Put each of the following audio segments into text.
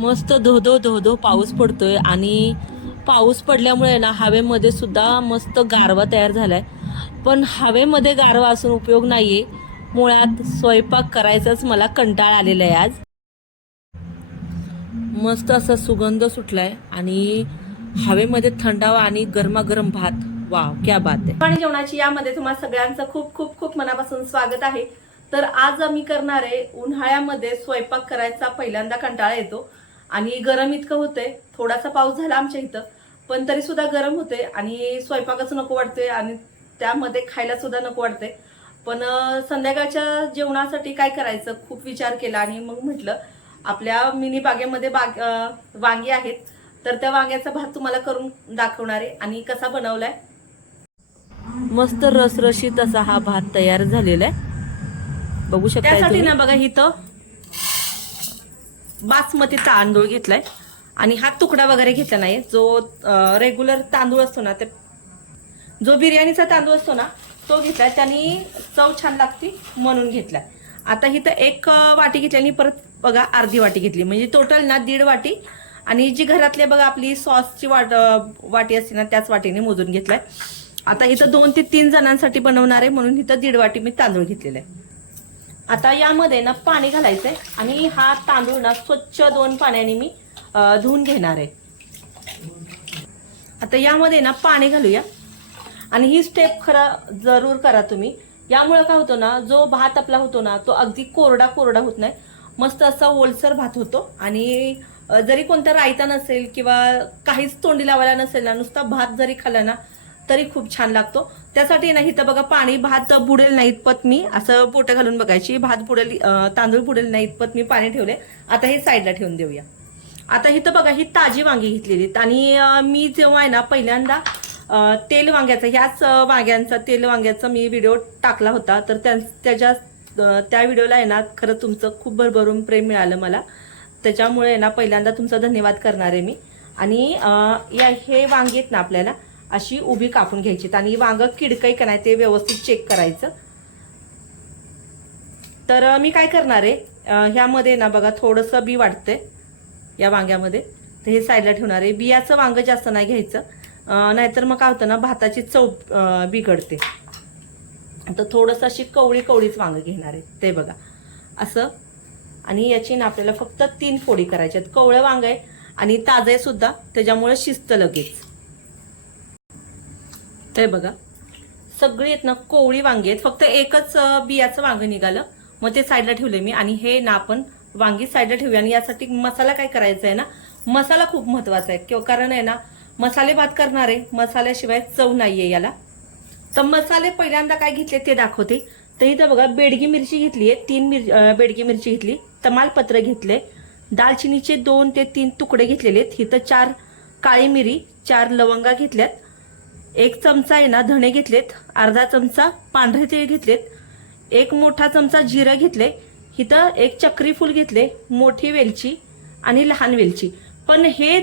मस्त धोधो धोधो पाऊस पडतोय आणि पाऊस पडल्यामुळे ना हवेमध्ये सुद्धा मस्त गारवा तयार झालाय. पण हवेमध्ये गारवा असून उपयोग नाहीये. मुळात स्वयंपाक करायचाच मला कंटाळ आलेला आहे आज. मस्त असा सुगंध सुटलाय आणि हवेमध्ये थंडावा आणि गरमागरम भात. वाव क्या बात आहे. आणि जेवणाची यामध्ये तुम्हाला सगळ्यांचं खूप खूप खूप मनापासून स्वागत आहे. तर आज आम्ही करणार आहे उन्हाळ्यामध्ये स्वयंपाक करायचा पहिल्यांदा कंटाळा येतो. आणि गरम इतकं होतंय. थोडासा पाऊस झाला आमच्या इथं पण तरी सुद्धा गरम होते आणि स्वयंपाकाचं नको वाटते आणि त्यामध्ये खायला सुद्धा नको वाटते पण संध्याकाळच्या जेवणासाठी काय करायचं? खूप विचार केला आणि मग म्हटलं आपल्या मिनी बागेमध्ये बाग वांगी आहेत तर त्या वांग्याचा भात तुम्हाला करून दाखवणार आहे. आणि कसा बनवलाय? मस्त रसरशीत असा हा भात तयार झालेला आहे. बघू शकता त्यासाठी ना बघा इथं बासमती तांदूळ घेतलाय. आणि हा तुकडा वगैरे घेतला नाही. जो रेग्युलर तांदूळ असतो ना ते जो बिर्याणीचा तांदूळ असतो ना तो घेतलाय. त्यांनी चव छान लागते म्हणून घेतलाय. आता हिथं एक वाटी घेतली आणि परत बघा अर्धी वाटी घेतली. म्हणजे टोटल ना दीड वाटी. आणि जी घरातले बघा आपली सॉसची वाट वाटी असते ना त्याच वाटीने मोजून घेतलाय. आता इथं दोन ते तीन जणांसाठी बनवणार आहे म्हणून इथं दीड वाटी मी तांदूळ घेतलेला आहे. आता यामध्ये ना पाणी घालायचंय आणि हा तांदूळ ना स्वच्छ दोन पाण्याने मी धुवून घेणार आहे. आता यामध्ये ना पाणी घालूया. आणि ही स्टेप खरं जरूर करा तुम्ही. यामुळे काय होतो ना जो भात आपला होतो ना तो अगदी कोरडा कोरडा होत नाही. मस्त असा ओलसर भात होतो. आणि जरी कोणता रायता नसेल किंवा काहीच तोंडी लावायला नसेल ना नुसता भात जरी खाल्ला ना तरी खूप छान लागतो. त्यासाठी ना इथं बघा पाणी भात बुडेल नाही इतपत मी. असं पोटं घालून बघायची. भात बुडेल तांदूळ बुडेल नाही इतपत मी पाणी ठेवले. आता हे साईडला ठेवून देऊया. आता इथं बघा ही ताजी वांगी घेतलेली आणि मी जेव्हा आहे ना पहिल्यांदा तेल वांग्याचा ह्याच वांग्यांचा तेल वांग्याचा मी व्हिडिओ टाकला होता. तर त्या त्याच्या त्या व्हिडिओला आहे ना खरं तुमचं खूप भरभरून प्रेम मिळालं मला. त्याच्यामुळे आहे ना पहिल्यांदा तुमचा धन्यवाद करणार आहे मी. आणि या हे वांगी आहेत ना आपल्याला अशी उभी कापून घ्यायची. आणि वांग किडकई का नाही ते व्यवस्थित चेक करायचं. तर मी काय करणार आहे ह्यामध्ये ना बघा थोडंसं बी वाटतंय या वांग्यामध्ये. तर हे साईडला ठेवणार आहे. बियाचं वांग जास्त नाही घ्यायचं. नाहीतर मग काय होतं ना भाताची चव बिघडते. तर थोडंसं अशी कवळी कवळीच वांग घेणार आहे. ते बघा. असं. आणि याची ना आपल्याला फक्त तीन फोडी करायच्या आहेत. कवळं वांग आहे आणि ताजं आहे सुद्धा. त्याच्यामुळे शिस्त लगेच. ते बघा. सगळी आहेत ना कोवळी वांगी आहेत. फक्त एकच बियाचं वांग निघालं. मग ते साईडला ठेवले मी आणि हे ना आपण वांगी साईडला ठेवूया. आणि यासाठी मसाला काय करायचा आहे ना मसाला खूप महत्त्वाचा आहे. किंवा कारण आहे ना मसाले भात करणार आहे मसाल्याशिवाय चव नाहीये याला. तर मसाले पहिल्यांदा काय घेतले ते दाखवते. तर इथं बघा बेडगी मिरची घेतली आहे. तीन मिर बेडगी मिरची घेतली. तमालपत्र घेतले. दालचिनीचे दोन ते तीन तुकडे घेतलेले आहेत. इथं चार काळी मिरी चार लवंगा घेतल्यात. एक चमचा आहे ना धणे घेतलेत अर्धा चमचा पांढरे तीळ घेतलेत एक मोठा चमचा जिरं घेतले इथं एक चक्री फूल घेतले मोठी वेलची आणि लहान वेलची. पण हे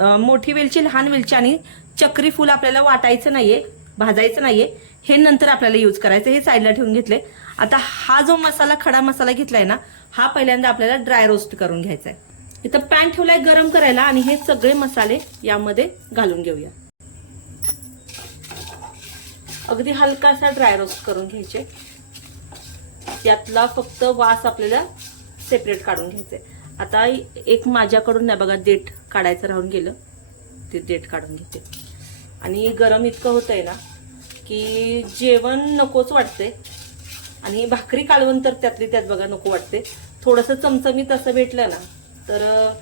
मोठी वेलची लहान वेलची आणि चक्री फूल आपल्याला वाटायचं नाहीये भाजायचं नाहीये हे नंतर आपल्याला यूज करायचं हे साईडला ठेवून घेतले. आता हा जो मसाला खडा मसाला घेतलाय ना हा पहिल्यांदा आपल्याला ड्राय रोस्ट करून घ्यायचा आहे इथं पॅन ठेवलाय गरम करायला आणि हे सगळे मसाले यामध्ये घालून घेऊया. अगदी हलकासा ड्राय रोस्ट करून घ्यायचे. यातला फक्त वास आपल्याला सेपरेट काढून घ्यायचे. आता एक माझ्याकडून नाही बघा देठ काढायचं राहून गेलं. ते देठ काढून घेते. आणि गरम इतकं होतंय ना की जेवण नकोच वाटते आणि भाकरी कालवण तर त्यातली त्यात बघा नको वाटते. थोडंसं चमचमीत असं भेटलं ना तर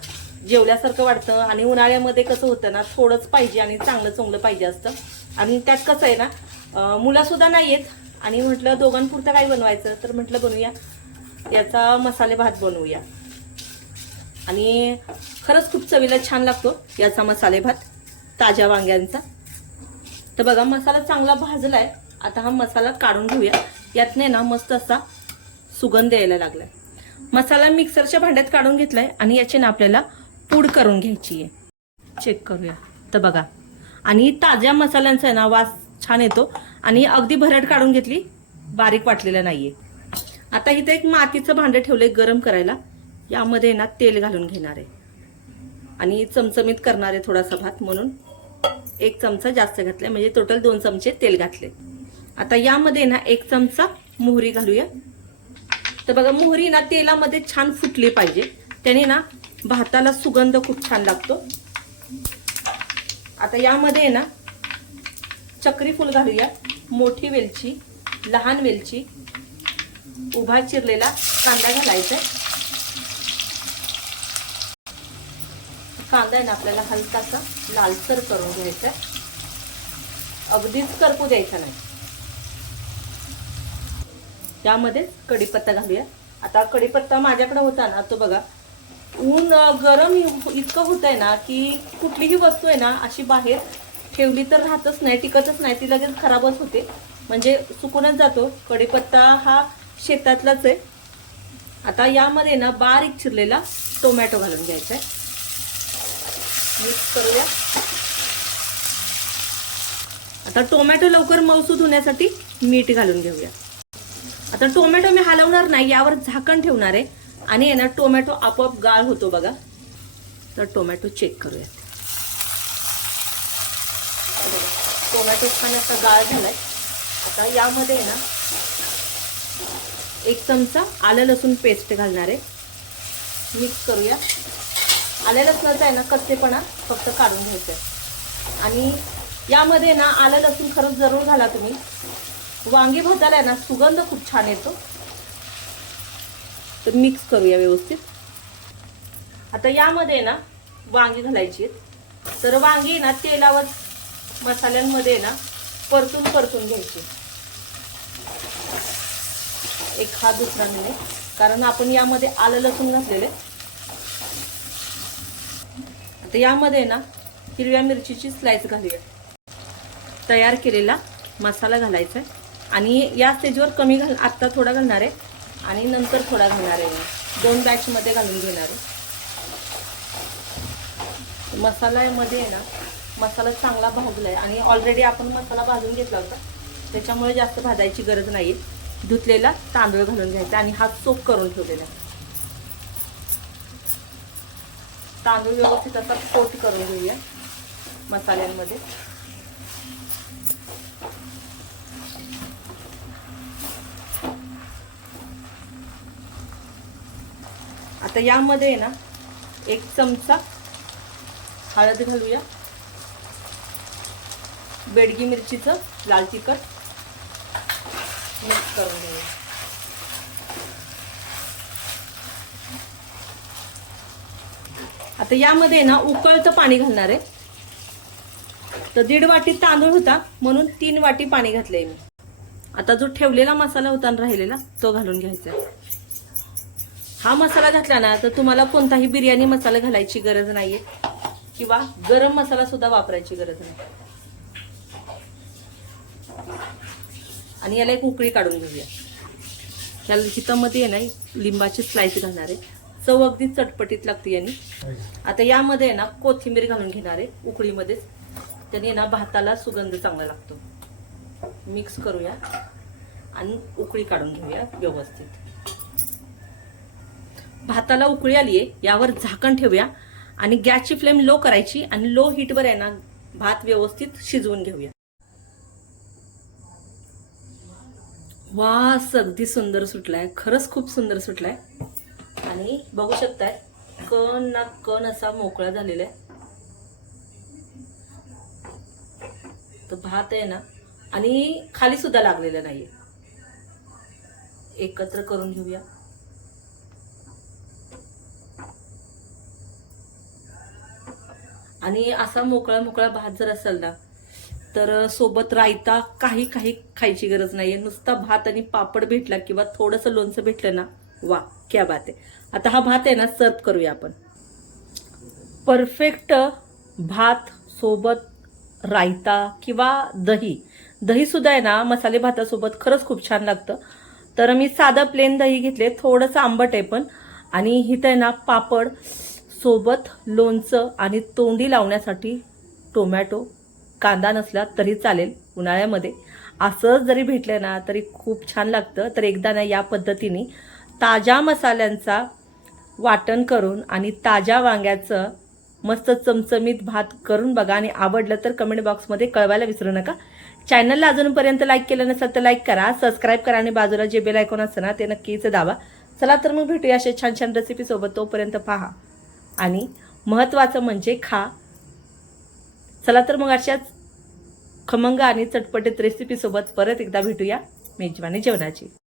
जेवल्यासारखं वाटतं. आणि उन्हाळ्यामध्ये कसं होतं ना थोडंच पाहिजे आणि चांगलं चांगलं पाहिजे असतं. आणि त्यात कसं आहे ना मुलंसुद्धा नाही आहेत आणि म्हटलं दोघांपुरतं काय बनवायचं? तर म्हटलं बनवूया. याचा मसाले भात बनवूया. आणि खरंच खूप चवीला छान लागतो याचा मसाले भात ताज्या वांग्यांचा. तर बघा मसाला चांगला भाजला आहे आता हा मसाला काढून घेऊया. यातने ना मस्त असा सुगंध यायला लागलाय. मसाला मिक्सरच्या भांड्यात काढून घेतलाय आणि याची ना आपल्याला पूड करून घ्यायची आहे. चेक करूया. तर बघा आणि ताज्या मसाल्यांचा आहे ना वास छान येतो. आणि अगदी भरड काढून घेतली बारीक वाटलेलं नाहीये. आता इथे एक मातीचं भांडं ठेवलंय गरम करायला. यामध्ये ना तेल घालून घेणार आहे. आणि चमचमीत करणार आहे थोडासा भात म्हणून. एक चमचा जास्त घातलाय म्हणजे टोटल दोन चमचे तेल घातले. आता यामध्ये ना एक चमचा मोहरी घालूया. तर बघा मोहरी ना तेलामध्ये छान फुटली पाहिजे. त्याने ना भाताला सुगंध खूप छान लागतो. आता यामध्ये ना चक्री फूल घालूया. मोठी वेलची लहान वेलची. उभा चिरलेला कांदा घालायचा कांदा आहे ना आपल्याला हलकासा लालसर करून घ्यायचा अगदीच करपू द्यायचा नाही. त्यामध्ये कढीपत्ता घालूया. आता कढीपत्ता माझ्याकडे होता ना तो बघा. ऊन गरम इतकं होत आहे ना की कुठलीही वस्तू आहे ना अशी बाहेर ठेवली तर राहतच नाही टिकतच नाही. ती लगेच खराबच होते. म्हणजे सुकूनच जातो. कढीपत्ता हा शेतातलाच आहे. आता यामध्ये ना बारीक चिरलेला टोमॅटो घालून घ्यायचा आहे. मिक्स करूया. आता टोमॅटो लवकर मौसूद होण्यासाठी मीठ घालून घेऊया. आता टोमॅटो मी हलवणार नाही यावर झाकण ठेवणार आहे. आणि आहे ना टोमॅटो आपोआप गाळ होतो बघा. तर टोमॅटो चेक करूया टोमॅटो छान असा गाळ झालाय. आता यामध्ये आहे ना एक चमचा आलं लसूण पेस्ट घालणार आहे. मिक्स करूया. आलं लसणाचा आहे ना कच्चेपणा फक्त काढून घ्यायचा आहे आणि यामध्ये ना आलं लसूण खरंच जरूर घाला तुम्ही. वांगी भाताला आहे ना सुगंध खूप छान येतो. तर मिक्स करूया व्यवस्थित. आता यामध्ये ना वांगी घालायची आहेत. तर वांगी ना तेलावर मसाल्यांमध्ये ना परतून परतून घ्यायची. एक हा दुसरा मिनिट कारण आपण यामध्ये आलं लसूण घातलेले आता यामध्ये ना हिरव्या मिरचीची स्लाइस घालूया. तयार केलेला मसाला घालायचा आहे. आणि या स्टेजवर कमी घाल आत्ता थोडा घालणार आहे. आणि नंतर थोडा घालणार आहे दोन बॅचमध्ये घालून घेणार आहे. मसाल्यामध्ये आहे ना मसाला चांगला भाजला आहे आणि ऑलरेडी आपण मसाला भाजून घेतला होता. त्याच्यामुळे जास्त भाजायची गरज नाही धुतलेला तांदूळ घालून घ्यायचा आणि हा सोप करून ठेवलेला. तांदूळ व्यवस्थित असा कोट करून घेऊया मसाल्यांमध्ये. आता यामध्ये आहे ना एक चमचा हळद घालूया. बेडगी मिरचीचं लाल तिखट मिक्स करून घेऊया. आता यामध्ये ना उकळतं पाणी घालणार आहे. तर दीड वाटी तांदूळ होता म्हणून तीन वाटी पाणी घातलंय मी. आता जो ठेवलेला मसाला होता राहिलेला तो घालून घ्यायचा आहे. हा मसाला घातला ना तर तुम्हाला कोणताही बिर्याणी मसाला घालायची गरज नाहीये. किंवा गरम मसाला सुद्धा वापरायची गरज नाही. आणि याला एक उकळी काढून घेऊया. या हितामध्ये आहे ना लिंबाची स्लाइस घालणार आहे. चव अगदी चटपटीत लागते यांनी. आता यामध्ये आहे ना कोथिंबीर घालून घेणार आहे उकळीमध्येच त्याने ना भाताला सुगंध चांगला लागतो. मिक्स करूया आणि उकळी काढून घेऊया व्यवस्थित. भाताला उकळी आली आहे यावर झाकण ठेवूया आणि गॅसची फ्लेम लो करायची आणि लो हीटवर आहे ना भात व्यवस्थित शिजवून घेऊया. वास अगदी सुंदर सुटलाय. खरंच खूप सुंदर सुटलाय. आणि बघू शकताय कण ना कण असा मोकळा झालेला आहे. तर भात आहे ना आणि खाली सुद्धा लागलेला नाहीये. एकत्र करून घेऊया. आणि असा मोकळा मोकळा भात जर असेल ना तर सोबत रायता काही काही खायची गरज नाहीये. नुसता भात आणि पापड भेटला किंवा थोडंसं लोणचं भेटलं ना वा क्या बात आहे. आता हा भात आहे ना सर्व करूया आपण. परफेक्ट भात सोबत रायता किंवा दही. दही सुद्धा आहे ना मसाले भातासोबत खरंच खूप छान लागतं. तर मी साधं प्लेन दही घेतले थोडंसं आंबट आहे पण. आणि इथं आहे ना पापड सोबत लोणचं आणि तोंडी लावण्यासाठी टोमॅटो कांदा नसला तरी चालेल उन्हाळ्यामध्ये. असंच जरी भेटलं ना तरी खूप छान लागतं. तर एकदा ना या पद्धतीने ताज्या मसाल्यांचा वाटण करून आणि ताज्या वांग्याचं मस्त चमचमीत भात करून बघा. आणि आवडलं तर कमेंट बॉक्समध्ये कळवायला विसरू नका. चॅनलला अजूनपर्यंत लाईक केलं नसेल तर लाईक करा. सबस्क्राईब करा आणि बाजूला जे बेल आयकॉन असतं ना ते नक्कीच दाबा. चला तर मग भेटूया अशा छान छान रेसिपीसोबत तोपर्यंत पहा. आणि महत्त्वाचं म्हणजे खा. चला तर मग अशाच खमंग आणि चटपटीत रेसिपीसोबत परत एकदा भेटूया मेजवानी जेवणाची.